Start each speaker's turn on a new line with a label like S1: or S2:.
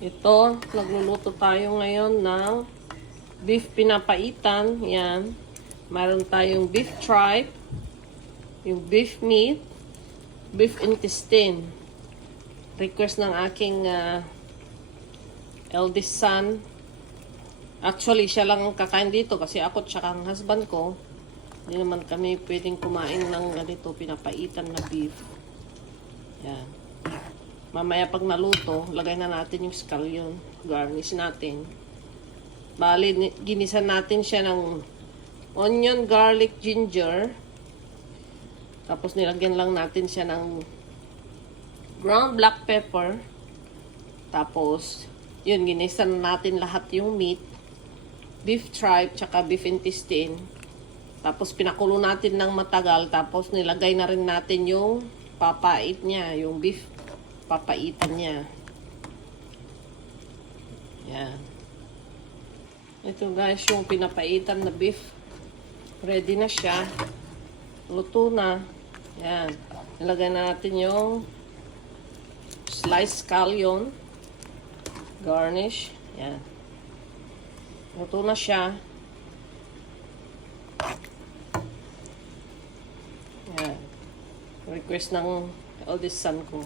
S1: Ito, nagluluto tayo ngayon ng beef pinapaitan. Yan. Meron tayong beef tripe, yung beef meat, beef intestine. Request ng aking ah, eldest son. Actually, siya lang ang kakain dito kasi ako tsaka ang husband ko. Hindi naman kami pwedeng kumain ng ganito, pinapaitan na beef. Yan. Mamaya pag naluto, lagay na natin yung scallion. Garnish natin. Bali, ni- ginisan natin siya ng onion, garlic, ginger. Tapos nilagyan lang natin siya ng ground black pepper. Tapos, yun, ginisan natin lahat yung meat. Beef tripe, tsaka beef intestine. Tapos pinakulo natin ng matagal. Tapos nilagay na rin natin yung papait niya, yung beef papaitan niya. Yan. Ito guys, yung pinapaitan na beef. Ready na siya. Luto na. Yan. Nilagay na natin yung sliced scallion. Garnish. Yan. Luto na siya. Yan. Request ng eldest son ko.